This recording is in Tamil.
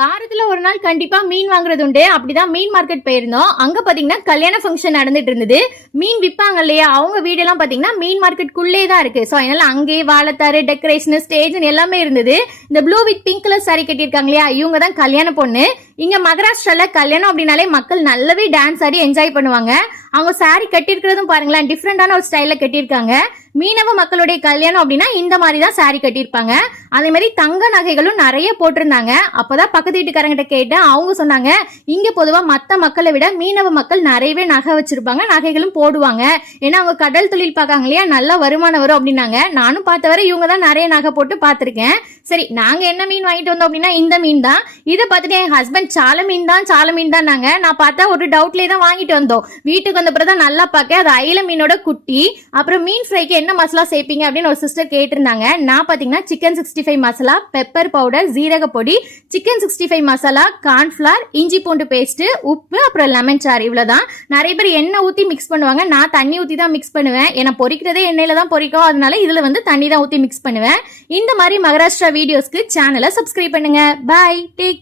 வாரத்துல ஒரு நாள் கண்டிப்பா மீன் வாங்குறது உண்டு. அப்படிதான் மீன் மார்க்கெட் போயிருந்தோம். அங்க பாத்தீங்கன்னா கல்யாண ஃபங்க்ஷன் நடந்துட்டு இருந்தது. மீன் விற்பாங்க இல்லையா, அவங்க வீடெல்லாம் பாத்தீங்கன்னா மீன் மார்க்கெட்டுக்குள்ளே தான் இருக்கு. ஸோ அதனால அங்கேயே வாழைத்தாரு, டெக்கரேஷன், ஸ்டேஜ் எல்லாமே இருந்தது. இந்த blue with pink colour sorry கட்டியிருக்காங்க இல்லையா, இவங்க தான் கல்யாண பொண்ணு. இங்க மகாராஷ்டிரால கல்யாணம் அப்படின்னாலே மக்கள் நல்லாவே டான்ஸ் ஆடி என்ஜாய் பண்ணுவாங்க. அவங்க சாரி கட்டியிருக்கிறதும் பாருங்களேன், டிஃப்ரெண்டான ஒரு ஸ்டைல கட்டியிருக்காங்க. மீனவ மக்களுடைய கல்யாணம் அப்படின்னா இந்த மாதிரி தான் சாரி கட்டியிருப்பாங்க. அதே மாதிரி தங்க நகைகளும் நிறைய போட்டிருந்தாங்க. அப்பதான் பக்கத்து வீட்டுக்காரங்கிட்ட கேட்டேன். அவங்க சொன்னாங்க, இங்க பொதுவா மத்த மக்களை விட மீனவ மக்கள் நிறையவே நகை வச்சிருப்பாங்க, நகைகளும் போடுவாங்க. ஏன்னா அவங்க கடல் தொழில் பார்க்காங்க இல்லையா, நல்லா வருமானம் வரும் அப்படின்னாங்க. நானும் பார்த்தவரை இவங்க தான் நிறைய நகை போட்டு பார்த்திருக்கேன். சரி, நாங்க என்ன மீன் வாங்கிட்டு வந்தோம் அப்படின்னா இந்த மீன் தான். இதை பார்த்துட்டு என் ஹஸ்பண்ட் சால மீன் தான் நாங்க. நான் பார்த்தா ஒரு டவுட்லேயே தான் வாங்கிட்டு வந்தோம். வீட்டுக்கு வந்த பிறகு தான் நல்லா பார்க்க அது அயில மீனோட குட்டி. அப்புறம் மீன் ஃப்ரைக்கு என்ன மசாலா சேர்ப்பீங்க அப்படின்னு ஒரு சிஸ்டர் கேட்டிருந்தாங்க. நான் பார்த்தீங்கன்னா சிக்கன் 65 மசாலா, பெப்பர் பவுடர், ஜீரக பொடி, சிக்கன் 65 மசாலா, கார்ன்ஃபிளவர், இஞ்சி பூண்டு பேஸ்ட், உப்பு, அப்புறம் லெமன் சாறு, இவ்வளவுதான். நிறைய பேர் எண்ணெய் ஊற்றி மிக்ஸ் பண்ணுவாங்க. நான் தண்ணி ஊற்றி தான் மிக்ஸ் பண்ணுவேன். ஏன்னா பொரிக்கிறதே எண்ணெயில தான் பொரிக்கும். அதனால இதுல தண்ணி தான் ஊற்றி மிக்ஸ் பண்ணுவேன். இந்த மாதிரி மகாராஷ்டிரா வீடியோஸ்க்கு சேனலை சப்ஸ்கிரைப் பண்ணுங்க. பாய், டேக்